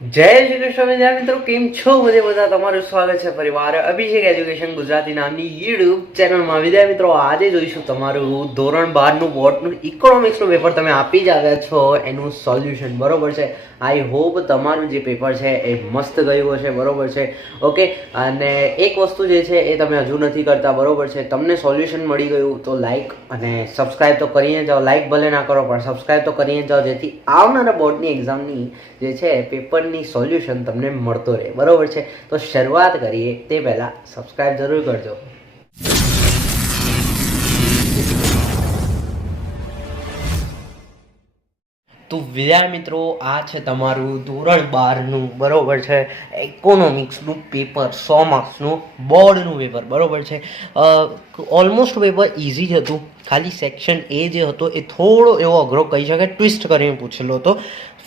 જય શ્રી કૃષ્ણ વિદ્યાર્થી મિત્રો, કેમ છો બધા? તમારું સ્વાગત છે ફરીવાર અભિષેક એજ્યુકેશન ગુજરાતી નામની યુટ્યુબ ચેનલમાં. વિદ્યાર્થી મિત્રો, આજે જોઈશું તમારું ધોરણ 12 નું બોર્ડનું ઇકોનોમિક્સનું પેપર તમે આપી જ આવ્યા છો એનું સોલ્યુશન. બરોબર છે? આઈ હોપ તમારું જે પેપર છે એ મસ્ત ગયું હશે. બરોબર છે? ઓકે. અને એક વસ્તુ જે છે એ તમે હજુ નથી કરતા. બરોબર છે? તમને સોલ્યુશન મળી ગયું તો લાઈક અને સબસ્ક્રાઈબ તો કરીને જાઓ. લાઈક ભલે ના કરો પણ સબસ્ક્રાઈબ તો કરીને જાઓ, જેથી આવનારા બોર્ડની એક્ઝામની જે છે પેપરની સોલ્યુશન તમને મળતો રહે. બરોબર છે? તો શરૂઆત કરીએ તે પહેલાં સબસ્ક્રાઈબ જરૂર કરજો. તો વિદ્યાર્થી મિત્રો, આ છે તમારું ધોરણ 12નું બરોબર છે ઇકોનોમિક્સનું પેપર, 100 માર્ક્સનું બોર્ડનું પેપર. બરોબર છે? ઓલમોસ્ટ પેપર ઇઝી જ હતું. ખાલી સેક્શન એ જે હતો એ થોડો એવો અઘરો કહી શકાય, ટ્વિસ્ટ કરીને પૂછેલો હતો.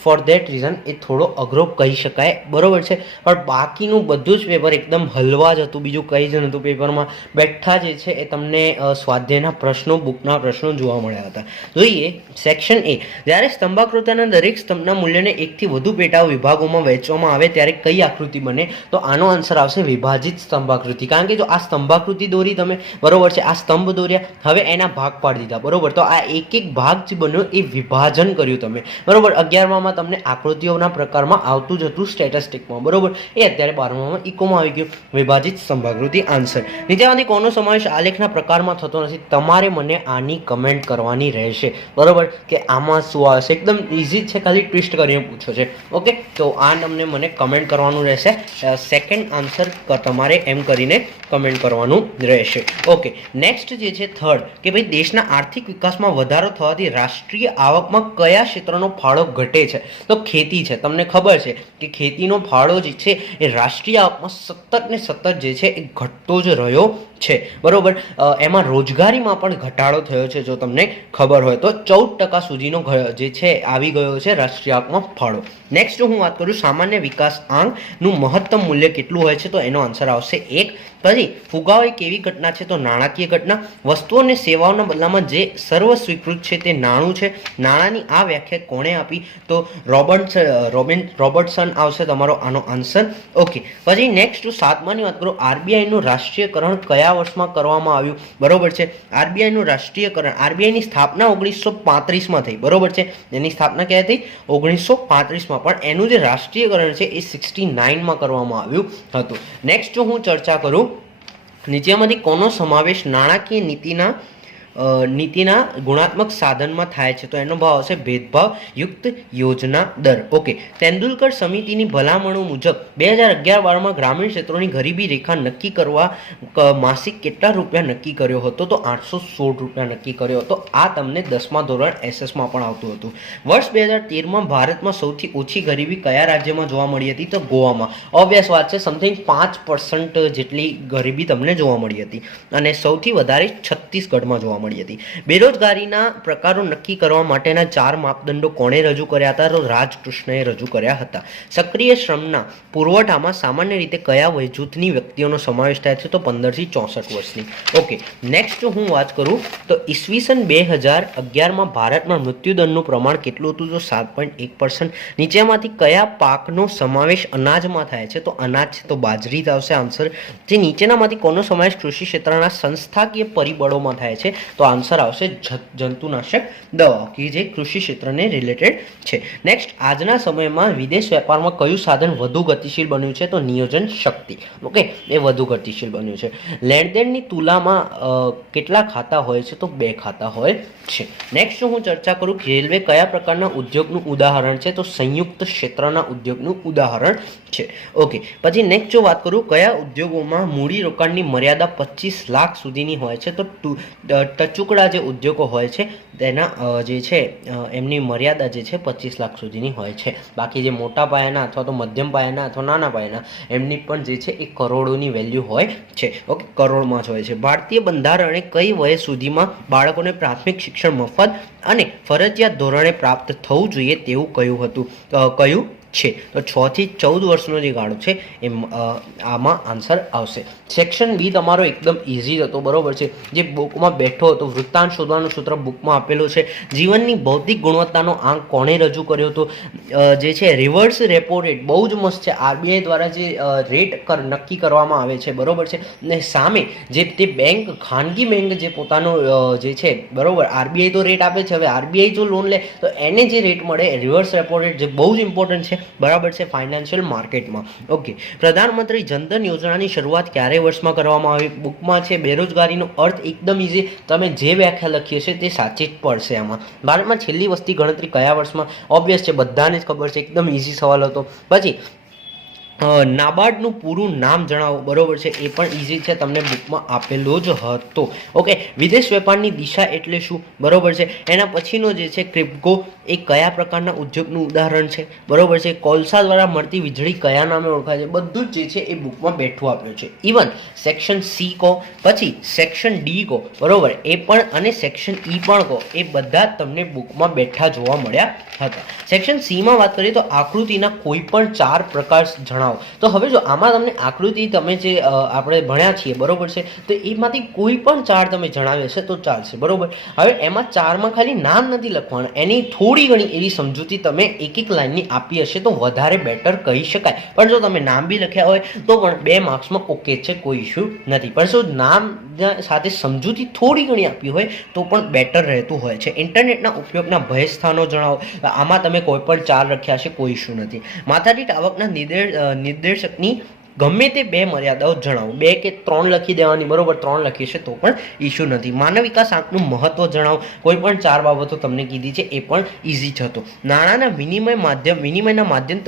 ફોર દેટ રીઝન એ થોડો અઘરો કહી શકાય. બરોબર છે? પણ બાકીનું બધું જ પેપર એકદમ હલવા જ હતું. બીજું કંઈ જ નહોતું પેપરમાં. બેઠા જે છે એ તમને સ્વાધ્યાયના પ્રશ્નો, બુકના પ્રશ્નો જોવા મળ્યા હતા. જોઈએ સેક્શન એ. જ્યારે સ્તંભાકૃતિના દરેક સ્તંભના મૂલ્યને એકથી વધુ પેટા વિભાગોમાં વહેંચવામાં આવે ત્યારે કઈ આકૃતિ બને? તો આનો આન્સર આવશે વિભાજિત સ્તંભાકૃતિ. કારણ કે જો આ સ્તંભાકૃતિ દોરી તમે, બરોબર છે, આ સ્તંભ દોર્યા, હવે એના ભાગ પાડી દીધા. બરોબર? તો આ એક એક ભાગ જે બન્યો એ વિભાજન કર્યું તમે. બરોબર? 11માં તમને આકૃતિઓના પ્રકારમાં આવતું જ હતું સ્ટેટિસ્ટિકમાં. બરોબર? એ અત્યારે 12માં ઇકોમાં આવી ગયું. વિભાજિત સ્તંભાકૃતિ આન્સર. નીચેમાંથી કોનો સમાવેશ આલેખના પ્રકારમાં થતો નથી? તમારે મને આની કમેન્ટ કરવાની રહેશે. બરોબર? કે આમાં શું આવશે? એકદમ ઇઝી છે, ખાલી ટ્વિસ્ટ કરીને પૂછો છે. ઓકે, તો આ તમને મને કમેન્ટ કરવાનું રહેશે. સેકન્ડ આન્સર તમારે એમ કરીને કમેન્ટ કરવાનું રહેશે. ઓકે, નેક્સ્ટ જે છે થર્ડ, કે ભાઈ દેશના આર્થિક વિકાસમાં વધારો થવાથી રાષ્ટ્રીય આવકમાં કયા ક્ષેત્રનો ફાળો ઘટે છે? તો ખેતી છે. તમને ખબર છે કે ખેતીનો ફાળો જે છે એ રાષ્ટ્રીય આવકમાં સતત ને સતત જે છે એ ઘટતો જ રહ્યો છે. બરોબર? એમાં રોજગારીમાં પણ ઘટાડો થયો છે. જો તમને ખબર હોય તો 14% સુધીનો જે છે આવી ગયો છે રાષ્ટ્રીય આવકમાં ફાળો. નેક્સ્ટ હું વાત કરું સામાન્ય વિકાસ આંકનું મહત્તમ મૂલ્ય કેટલું હોય છે? તો એનો આન્સર આવશે 1. પછી ફુગાવો એક એવી ઘટના છે, તો નાણાકીય ઘટના. વસ્તુઓ અને સેવાઓના બદલામાં જે સર્વ સ્વીકૃત છે તે નાણું છે. નાણાંની આ વ્યાખ્યા કોણે આપી? તો રોબર્ટસન આવશે તમારો આનો આન્સર. ઓકે, પછી નેક્સ્ટ 7માની વાત કરું, આરબીઆઈનું રાષ્ટ્રીયકરણ કયા વર્ષમાં કરવામાં આવ્યું? બરોબર છે? આરબીઆઈનું રાષ્ટ્રીયકરણ, આરબીઆઈની સ્થાપના 1935માં થઈ. બરોબર છે? એની સ્થાપના ક્યારે થઈ? 1935માં. પણ એનું જે રાષ્ટ્રીયકરણ છે એ 69માં કરવામાં આવ્યું હતું. નેક્સ્ટ હું ચર્ચા કરું, નીચેમાંથી કોનો સમાવેશ નાણાકીય નીતિના ગુણાત્મક સાધનમાં થાય છે? તો એનો ભાવ આવશે ભેદભાવ યુક્ત યોજના દર. ઓકે, તેંડુલકર સમિતિની ભલામણો મુજબ 2011-12માં ગ્રામીણ ક્ષેત્રોની ગરીબી રેખા નક્કી કરવા માસિક કેટલા રૂપિયા નક્કી કર્યો હતો? તો 816 રૂપિયા નક્કી કર્યો હતો. આ તમને 10મા ધોરણ એસએસમાં પણ આવતું હતું. વર્ષ 2013માં ભારતમાં સૌથી ઓછી ગરીબી કયા રાજ્યમાં જોવા મળી હતી? તો ગોવામાં. ઓબ્વિયસ વાત છે, સમથિંગ 5% જેટલી ગરીબી તમને જોવા મળી હતી. અને સૌથી વધારે છત્તીસગઢમાં જોવા મળી હતી. બેરોજગારીના પ્રકારો નક્કી કરવા માટેના 4 માપદંડો કોણે રજૂ કર્યા હતા? તો રાજકૃષ્ણએ રજૂ કર્યા હતા. સક્રિય શ્રમના પુરવઠામાં સામાન્ય રીતે કયા વય જૂથની વ્યક્તિઓનો સમાવેશ થાય છે? તો 15 થી 64 વર્ષની. ઓકે, નેક્સ્ટ હું વાત કરું તો ઈસવીસન 2011માં ભારતમાં મૃત્યુદરનું પ્રમાણ કેટલું હતું? તો 7.1%. નીચેમાંથી કયા પાકનો સમાવેશ અનાજમાં થાય છે? તો અનાજ છે, તો બાજરી જ આવશે આન્સર. જે નીચેનામાંથી કોનો સમાવેશ કૃષિ ક્ષેત્રના સંસ્થાકીય પરિબળોમાં થાય છે? તો આન્સર આવશે જંતુનાશક દવા, કે જે કૃષિ ક્ષેત્રને રિલેટેડ છે. નેક્સ્ટ, આજના સમયમાં વિદેશ વેપારમાં કયું સાધન વધુ ગતિશીલ બન્યું છે? તો નિયોજન શક્તિ. ઓકે, એ વધુ ગતિશીલ બન્યું છે. લેણદેણની તુલામાં કેટલા ખાતા હોય છે? તો 2 ખાતા હોય છે. નેક્સ્ટ હું ચર્ચા કરું, રેલવે કયા પ્રકારના ઉદ્યોગનું ઉદાહરણ છે? તો સંયુક્ત ક્ષેત્રના ઉદ્યોગનું ઉદાહરણ છે. ઓકે, પછી નેક્સ્ટ જો વાત કરું, કયા ઉદ્યોગોમાં મૂડી રોકાણની મર્યાદા 25 લાખ સુધીની હોય છે? તો ટચુકડા જે ઉદ્યોગો હોય છે તેના જે છે એમની મર્યાદા જે છે 25 લાખ સુધીની હોય છે. બાકી જે મોટા પાયાના અથવા તો મધ્યમ પાયાના અથવા નાના પાયાના એમની પણ જે છે એ કરોડોની વેલ્યુ હોય છે. ઓકે, કરોડમાં જ હોય છે. ભારતીય બંધારણે કઈ વય સુધીમાં બાળકોને પ્રાથમિક શિક્ષણ મફત અને ફરજિયાત ધોરણે પ્રાપ્ત થવું જોઈએ તેવું કહ્યું હતું? કયું છે. તો 6 થી 14 વર્ષનો જે ગાળો છે એ આમાં આન્સર આવશે. સેક્શન બી તમારો એકદમ ઇઝી હતો, બરોબર છે, જે બુકમાં બેઠો હતો. વૃત્તાંત શોધવાનું સૂત્ર બુકમાં આપેલું છે. જીવનની ભૌતિક ગુણવત્તાનો આંક કોણે રજૂ કર્યો હતો? જે છે રિવર્સ રેપો રેટ, બહુ જ મસ્ત છે. આરબીઆઈ દ્વારા જે રેટ નક્કી કરવામાં આવે છે, બરોબર છે, ને સામે જે તે બેંક, ખાનગી બેંક જે પોતાનો જે છે, બરોબર, આરબીઆઈ તો રેટ આપે છે. હવે આરબીઆઈ જો લોન લે તો એને જે રેટ મળે રિવર્સ રેપો રેટ, જે બહુ જ ઇમ્પોર્ટન્ટ છે, બરાબર છે, ફાઇનાન્શિયલ માર્કેટમાં. ઓકે, પ્રધાનમંત્રી જનધન યોજનાની શરૂઆત ક્યારે વર્ષમાં કરવામાં આવી? બુકમાં છે. બેરોજગારીનો અર્થ એકદમ ઇઝી, તમે જે વ્યાખ્યા લખી હશે તે સાચી જ પડશે આમાં. ભારતમાં છેલ્લી વસ્તી ગણતરી કયા વર્ષમાં? ઓબ્વિયસ છે, બધાને જ ખબર છે, એકદમ ઇઝી સવાલ હતો. પછી નાબાર્ડનું પૂરું નામ જણાવો, બરોબર છે, એ પણ ઇઝી છે, તમને બુકમાં આપેલો જ હતો. ઓકે, વિદેશ વેપારની દિશા એટલે શું? બરોબર છે. એના પછીનો જે છે ક્રિપ્ટો, એ કયા પ્રકારના ઉદ્યોગનું ઉદાહરણ છે? બરોબર છે. કોલસા દ્વારા મળતી વીજળી કયા નામે ઓળખાય છે? બધું જ જે છે એ બુકમાં બેઠું આપ્યું છે. ઇવન સેક્શન સી કહો, પછી સેક્શન ડી કહો, બરોબર, એ પણ, અને સેક્શન ઈ પણ કહો, એ બધા તમને બુકમાં બેઠા જોવા મળ્યા હતા. સેક્શન સીમાં વાત કરીએ તો આકૃતિના કોઈ પણ 4 પ્રકાર જણાવો. તો હવે જો આમાં તમને આકૃતિ તમે જે આપણે ભણ્યા છીએ, બરોબર છે, તો એમાંથી કોઈ પણ 4 તમે જણાવી હશે તો ચાલશે, બરોબર. હવે એમાં 4માં ખાલી નામ નથી લખવાનું, એની થોડી ઘણી એવી સમજૂતી તમે એક લાઇનની આપી હશે તો વધારે બેટર કહી શકાય. પણ જો તમે નામ બી લખ્યા હોય તો પણ 2 માર્ક્સમાં ઓકે છે, કોઈ ઇશ્યુ નથી. પણ જો નામ સાથે સમજૂતી થોડી ઘણી આપી હોય તો પણ બેટર રહેતું હોય છે. ઇન્ટરનેટના ઉપયોગના ભય સ્થાનો જણાવો. આમાં તમે કોઈ પણ 4 લખ્યા હશે, કોઈ ઇશ્યુ નથી. માથાદીઠ આવકના નિર્દેશકની ગમે તે 2 મર્યાદાઓ જણાવો. 2 કે 3 લખી દેવાની, બરોબર, 3 લખી છે તો પણ ઇશ્યુ નથી. માનવ વિકાસ આંકનું મહત્વ જણાવો. કોઈ પણ 4 બાબતો તમને કીધી છે, એ પણ ઇઝી જ હતો. નાણાંના વિનિમયના માધ્યમ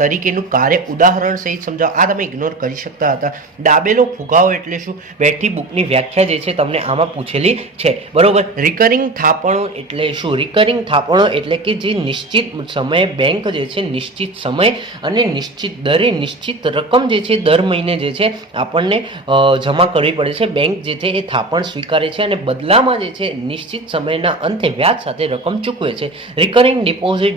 તરીકેનું કાર્ય ઉદાહરણ સહિત સમજાવો. આ તમે ઇગ્નોર કરી શકતા હતા. દાબેલો ફુગાવો એટલે શું? બેઠી બુકની વ્યાખ્યા જે છે તમને આમાં પૂછેલી છે, બરોબર. રિકરિંગ થાપણો એટલે શું? રિકરિંગ થાપણો એટલે કે જે નિશ્ચિત સમયે બેંક જે છે નિશ્ચિત સમય અને નિશ્ચિત દરે નિશ્ચિત રકમ જે છે દર મહિને જે છે આપણને જમા કરવી પડે છે. બેંક જે છે એ થાપણ સ્વીકારે છે અને બદલામાં જે છે નિશ્ચિત સમયના અંતે વ્યાજ સાથે રકમ ચૂકવે છે. રિકરિંગ ડિપોઝિટ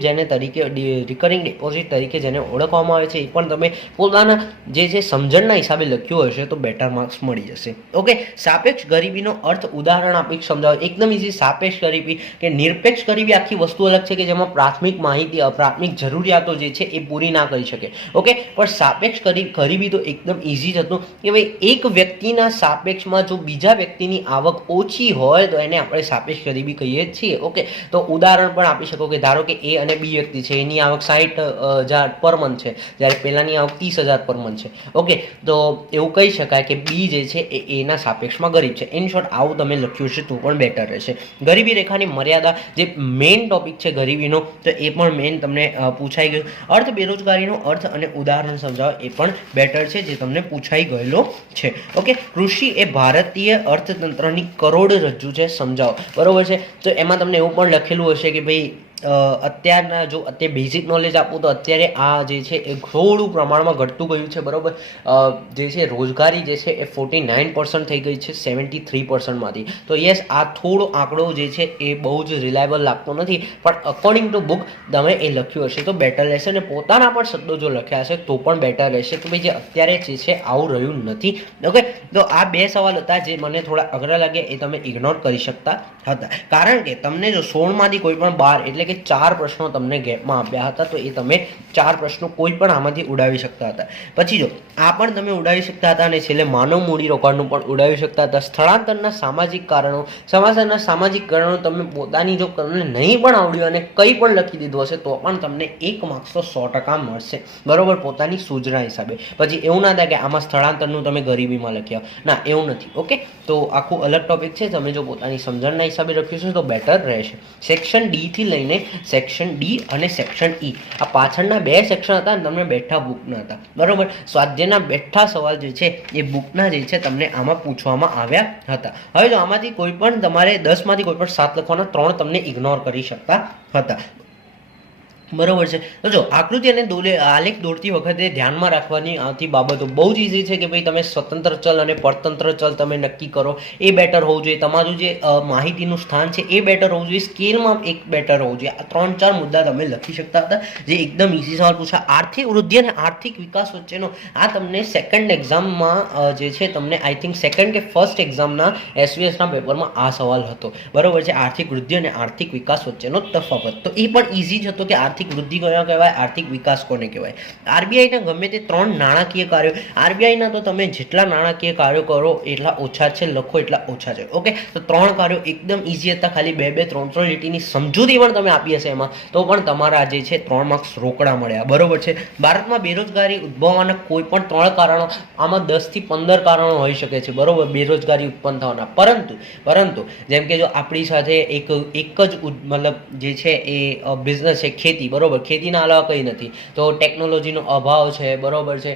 તરીકે જેને ઓળખવામાં આવે છે, એ પણ તમે પોતાના જે છે સમજણના હિસાબે લખ્યું હશે તો બેટર માર્ક્સ મળી જશે. ઓકે, સાપેક્ષ ગરીબીનો અર્થ ઉદાહરણ આપી સમજાવો. એકદમ ઇઝી. સાપેક્ષ ગરીબી કે નિરપેક્ષ ગરીબી આખી વસ્તુ અલગ છે કે જેમાં પ્રાથમિક માહિતી, પ્રાથમિક જરૂરિયાતો જે છે એ પૂરી ના કરી શકે. ઓકે, પણ સાપેક્ષ ગરીબી તો એકદમ ઇઝી જ હતું કે ભાઈ એક વ્યક્તિના સાપેક્ષમાં જો બીજા વ્યક્તિની આવક ઓછી હોય તો એને આપણે સાપેક્ષ ગરીબી કહીએ છીએ. ઓકે, તો ઉદાહરણ પણ આપી શકો કે ધારો કે એ અને બી વ્યક્તિ છે, એની આવક 60,000 પર મંથ છે, જ્યારે પહેલાની આવક 30,000 પર મંથ છે. ઓકે, તો એવું કહી શકાય કે બી જે છે એ એના સાપેક્ષમાં ગરીબ છે. ઇન શોર્ટ આવું તમે લખ્યું છે તો પણ બેટર રહેશે. ગરીબી રેખાની મર્યાદા, જે મેઇન ટોપિક છે ગરીબીનો, તો એ પણ મેઇન તમને પૂછાઈ ગયું. અર્થ, બેરોજગારીનો અર્થ અને ઉદાહરણ સમજાવો, એ પણ બેટર છે, જે તમને પૂછાઈ ગયેલો છે. ઓકે, કૃષિ એ ભારતીય અર્થતંત્રની કરોડરજ્જુ છે, સમજાવો, બરોબર છે. તો એમાં તમને એવું પણ લખેલું હશે કે ભાઈ અત્યારના જો અત્યારે બેઝિક નોલેજ આપું તો અત્યારે આ જે છે એ થોડું પ્રમાણમાં ઘટતું ગયું છે, બરોબર. જે છે રોજગારી જે છે એ 49% થઈ ગઈ છે 73%માંથી. તો યસ, આ થોડો આંકડો જે છે એ બહુ જ રિલાયબલ લાગતો નથી, પણ અકોર્ડિંગ ટુ બુક તમે એ લખ્યું હશે તો બેટર રહેશે. અને પોતાના પણ શબ્દો જો લખ્યા હશે તો પણ બેટર રહેશે કે ભાઈ જે અત્યારે જે છે આવું રહ્યું નથી. ઓકે, તો આ 2 સવાલ હતા જે મને થોડા અઘરા લાગ્યા, એ તમે ઇગ્નોર કરી શકતા હતા, કારણ કે તમને જો 16માંથી કોઈ પણ 12 એટલે કે 4 પ્રશ્નો તમને ગેપમાં આપ્યા હતા, તો એ તમે 4 પ્રશ્નો કોઈ પણ આમાંથી ઉડાવી શકતા હતા. પછી જો આ પણ તમે ઉડાવી શકતા હતા, અને છેલ્લે માનવ મૂડી રોકાણનું પણ ઉડાવી શકતા હતા. સ્થળાંતરના સામાજિક કારણો, સમાજના સામાજિક કારણો તમે પોતાની જો તમને નહીં પણ આવડ્યું અને કંઈ પણ લખી દીધું હશે તો પણ તમને 1 માર્ક્સ તો 100% મળશે, બરોબર, પોતાની સૂઝના હિસાબે. પછી એવું ના થાય કે આમાં સ્થળાંતરનું તમે ગરીબીમાં લખ્યા, ના, એવું નથી. ઓકે, તો આખું અલગ ટોપિક છે, તમે જો પોતાની સમજણના હિસાબે લખ્યું છે તો બેટર રહેશે. સેક્શન ડી થી લઈને સેક્શન ડી અને સેક્શન ઈ, આ પાછળના 2 સેક્શન હતા અને તમને બેઠા બુકના હતા, બરોબર. સ્વાધ્યાયના બેઠા સવાલ જે છે એ બુકના જે છે તમને આમાં પૂછવામાં આવ્યા હતા. હવે જો આમાંથી કોઈ પણ તમારે 10માંથી કોઈ પણ 7 લખવાના, 3 તમને ઇગ્નોર કરી શકતા હતા. બરોબર છે. તો જો આકૃતિ અને આલેખ દોરતી વખતે ધ્યાનમાં રાખવાની આવતી બાબતો બહુ જ ઇઝી છે કે ભાઈ તમે સ્વતંત્ર ચલ અને પરતંત્ર ચલ તમે નક્કી કરો, એ બેટર હોવું જોઈએ. તમારું જે માહિતીનું સ્થાન છે એ બેટર હોવું જોઈએ, સ્કેલમાં એક બેટર હોવું જોઈએ. આ 3-4 મુદ્દા તમે લખી શકતા હતા, જે એકદમ ઇઝી સવાલ પૂછા. આર્થિક વૃદ્ધિ અને આર્થિક વિકાસ વચ્ચેનો આ તમને સેકન્ડ એક્ઝામમાં જે છે તમને આઈ થિંક સેકન્ડ કે ફર્સ્ટ એક્ઝામના એસવીએસના પેપરમાં આ સવાલ હતો. બરોબર છે, આર્થિક વૃદ્ધિ અને આર્થિક વિકાસ વચ્ચેનો તફાવત. તો એ પણ ઇઝી જ હતો કે આર્થિક વૃદ્ધિ કોને કહેવાય, આર્થિક વિકાસ કોને કહેવાય. આરબીઆઈના ગમે તે 3 નાણાકીય કાર્યો, આરબીઆઈના તો તમે જેટલા નાણાકીય કાર્યો કરો એટલા ઓછા છે, લખો એટલા ઓછા છે. ઓકે, તો 3 કાર્યો એકદમ ઇઝી હતા. ખાલી 2-3 લીટીની સમજૂતી પણ તમે આપી હશે એમાં, તો પણ તમારા જે છે 3 માર્ક્સ રોકડા મળ્યા. બરોબર છે. ભારતમાં બેરોજગારી ઉદ્ભવવાના કોઈ પણ 3 કારણો, આમાં 10 થી 15 કારણો હોઈ શકે છે. બરોબર, બેરોજગારી ઉત્પન્ન થવાના. પરંતુ જેમ કે જો આપણી સાથે એક જ મતલબ જે છે એ બિઝનેસ છે, ખેતી. બરોબર, ખેતીના અલાવા કંઈ નથી. તો ટેકનોલોજીનો અભાવ છે. બરોબર છે,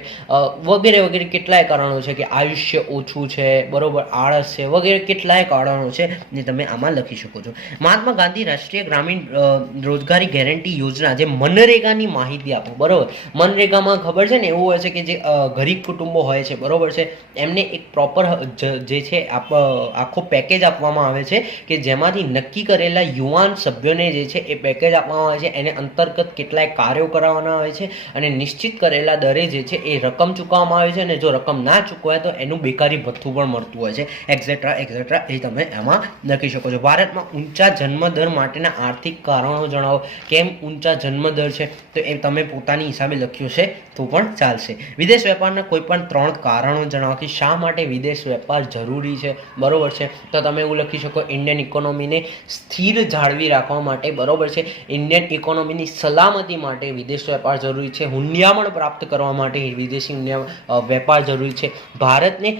વગેરે વગેરે કેટલાય કારણો છે, કે આયુષ્ય ઓછું છે. બરોબર, આળસ છે, વગેરે કેટલાય કારણો છે જે તમે આમાં લખી શકો છો. મહાત્મા ગાંધી રાષ્ટ્રીય ગ્રામીણ રોજગારી ગેરંટી યોજના, જે મનરેગાની માહિતી આપો. બરોબર, મનરેગામાં ખબર છે ને એવું હોય છે કે જે ગરીબ કુટુંબો હોય છે, બરોબર છે, એમને એક પ્રોપર જે છે આખો પેકેજ આપવામાં આવે છે, કે જેમાંથી નક્કી કરેલા યુવાન સભ્યોને જે છે એ પેકેજ આપવામાં આવે છે. એને અંતર્ગત કેટલાય કાર્યો કરાવવાના આવે છે અને નિશ્ચિત કરેલા દરે જે છે એ રકમ ચૂકવવામાં આવે છે. અને જો રકમ ના ચૂકવાય તો એનું બેકારી ભથ્થું પણ મળતું હોય છે, એક્સેટ્રા એક્સેટ્રા. એ તમે એમાં લખી શકો છો. ભારતમાં ઊંચા જન્મદર માટેના આર્થિક કારણો જણાવો. કેમ ઊંચા જન્મદર છે તો એ તમે પોતાની હિસાબે લખ્યું છે તો પણ ચાલશે. વિદેશ વેપારના કોઈ પણ 3 કારણો જણાવો કે શા માટે વિદેશ વેપાર જરૂરી છે. બરોબર છે, તો તમે એવું લખી શકો, ઇન્ડિયન ઇકોનોમીને સ્થિર જાળવી રાખવા માટે. બરોબર છે, ઇન્ડિયન ઇકોનોમીની સલામતી માટે વિદેશ વેપાર જરૂરી છે. હુંડિયામણ પ્રાપ્ત કરવા માટે વિદેશી વેપાર જરૂરી છે. ભારતને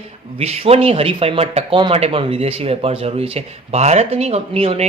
વિશ્વની હરીફાઈમાં ટકવા માટે પણ વિદેશી વેપાર જરૂરી છે. ભારતની કંપનીઓને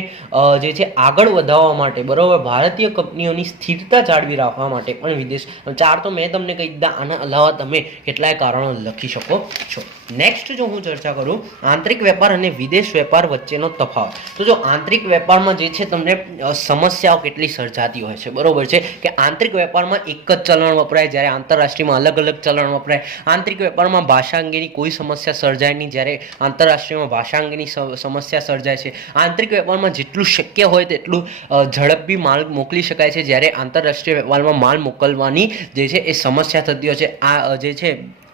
જે છે આગળ વધારવા માટે, બરોબર, ભારતીય કંપનીઓની સ્થિરતા જાળવી રાખવા માટે પણ વિદેશ. 4 તો મેં તમને કહી દીધા. આના અલાવા તમે કેટલાય કારણો લખી શકો છો. નેક્સ્ટ જો હું ચર્ચા કરું, આંતરિક વેપાર અને વિદેશ વેપાર વચ્ચેનો તફાવત. તો જો આંતરિક વેપારમાં જે છે તમને સમસ્યાઓ કેટલી સર્જાતી હોય છે. બરોબર છે, કે આંતરિક વેપારમાં એક જ ચલણ વપરાય, જ્યારે આંતરરાષ્ટ્રીયમાં અલગ અલગ ચલણ વપરાય. આંતરિક વેપારમાં ભાષા અંગેની કોઈ સમસ્યા સર્જાય નહીં, જ્યારે આંતરરાષ્ટ્રીયમાં ભાષા અંગેની સમસ્યા સર્જાય છે. આંતરિક વેપારમાં જેટલું શક્ય હોય તેટલું ઝડપી માલ મોકલી શકાય છે, જ્યારે આંતરરાષ્ટ્રીય વેપારમાં માલ મોકલવાની જે છે એ સમસ્યા થતી હોય છે. આ જે છે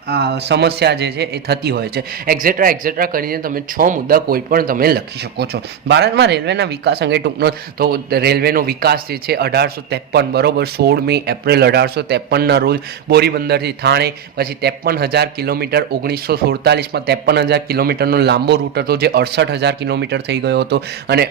આ સમસ્યા જે છે એ થતી હોય છે, એક્સેટ્રા એક્સેટ્રા કરીને તમે 6 મુદ્દા કોઈ પણ તમે લખી શકો છો. ભારતમાં રેલવેના વિકાસ અંગે ટૂંકનો, તો રેલવેનો વિકાસ જે છે 1853, બરોબર, 16મી એપ્રિલ 1853ના રોજ બોરીબંદરથી થાણે, પછી 53,000 કિલોમીટર, 1947માં 53,000 કિલોમીટરનો લાંબો રૂટ હતો, જે 68,000 કિલોમીટર થઈ ગયો હતો. અને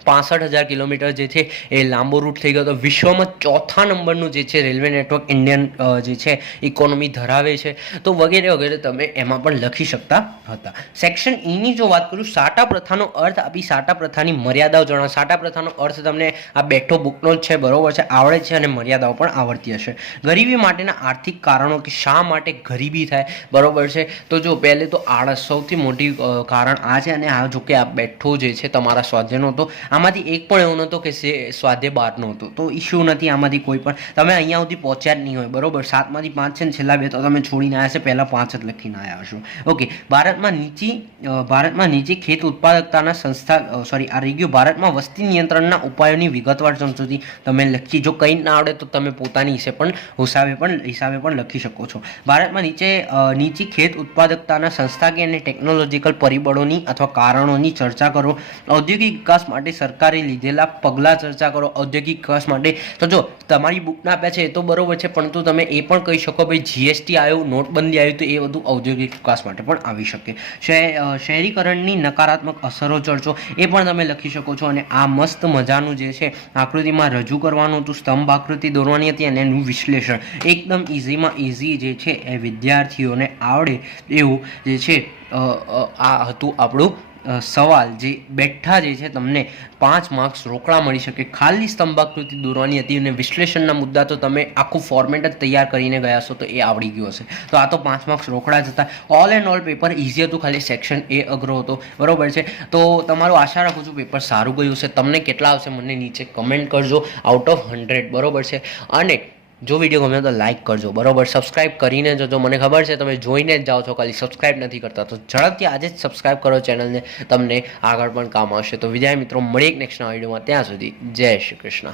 65,000 કિલોમીટર જે છે એ લાંબો રૂટ થઈ ગયો હતો. વિશ્વમાં 4થા નંબરનું જે છે રેલવે નેટવર્ક ઇન્ડિયન જે છે ઇકોનોમી ધરાવે છે. તો વગેરે વગેરે તમે એમાં પણ લખી શકતા હતા. સેક્શન ઈની જો વાત કરું, સાટા પ્રથાનો અર્થ આપી સાટા પ્રથાની મર્યાદાઓ જણાવો. સાટા પ્રથાનો અર્થ તમને આ બેઠો બુકનો જ છે, બરોબર છે, આવડે છે, અને મર્યાદાઓ પણ આવડતી હશે. ગરીબી માટેના આર્થિક કારણો, કે શા માટે ગરીબી થાય. બરોબર છે, તો જો પહેલે તો આળસ સૌથી મોટી કારણ આ છે. અને આ જો કે આ બેઠો જે છે તમારા સ્વાધ્યાયનો હતો, આમાંથી એક પણ એવું નહોતો કે સ્વાધ્યાય 12નો હતો, તો ઇશ્યુ નથી આમાંથી કોઈ પણ. તમે અહીંયા સુધી પહોંચ્યા જ નહીં હોય. બરોબર, 7માંથી 5 છે ને છેલ્લા 2 તો તમે છોડીને આવ્યા છે, પહેલા 5 જ લખીને આવ્યા હશો. ઓકે, ભારતમાં નીચી ખેત ઉત્પાદકતાના સંસ્થા આ રહી ગયું. ભારતમાં વસ્તી નિયંત્રણના ઉપાયોની વિગતવાર સમજૂતી તમે લખી. જો કંઈ ના આવડે તો તમે પોતાની હિસાબે પણ લખી શકો છો. ભારતમાં નીચી ખેત ઉત્પાદકતાના સંસ્થાકીય અને ટેકનોલોજીકલ પરિબળોની અથવા કારણોની ચર્ચા કરો. ઔદ્યોગિક વિકાસ માટે સરકારે લીધેલા પગલાં ચર્ચા કરો. ઔદ્યોગિક વિકાસ માટે તો જો તમારી બુકના આપ્યા છે એ તો બરોબર છે, પરંતુ તમે એ પણ કહી શકો ભાઈ જીએસટી આવ્યું, નોટબંધી આવ્યું, તો એ બધું ઔદ્યોગિક વિકાસ માટે પણ આવી શકે. શહેરીકરણની નકારાત્મક અસરો ચર્ચો, એ પણ તમે લખી શકો છો. અને આ મસ્ત મજાનું જે છે આકૃતિમાં રજૂ કરવાનું હતું, સ્તંભ આકૃતિ દોરવાની હતી, અને એનું વિશ્લેષણ એકદમ ઇઝીમાં ઇઝી જે છે એ વિદ્યાર્થીઓને આવડે એવું જે છે આ હતું આપણું સવાલ જે બેઠા જે છે તમને 5 માર્ક્સ રોકડા મળી શકે. ખાલી સ્તંભાકૃતિ દોરવાની હતી અને વિશ્લેષણના મુદ્દા તો તમે આખું ફોર્મેટ જ તૈયાર કરીને ગયા છો તો એ આવડી ગયું હશે. તો આ તો 5 માર્ક્સ રોકડા જ હતા. All and all paper easy હતું, ખાલી સેક્શન એ અઘરો હતો. બરોબર છે. તો તમારું આશા રાખું છું પેપર સારું ગયું હશે. તમને કેટલા આવશે મને નીચે કમેન્ટ કરજો આઉટ ઓફ 100. બરોબર છે. અને જો વિડીયો ગમ્યો તો લાઇક કરજો. બરોબર, સબસ્ક્રાઇબ કરીને જજો. મને ખબર છે તમે જોઈને જ જાઓ છો, ખાલી સબસ્ક્રાઇબ નથી કરતા. તો ઝડપથી આજે જ સબસ્ક્રાઇબ કરો ચેનલને, તમને આગળ પણ કામ આવશે. તો વિદ્યાર્થી મિત્રો મળીએ નેક્સ્ટના વિડીયોમાં. ત્યાં સુધી જય શ્રી કૃષ્ણ.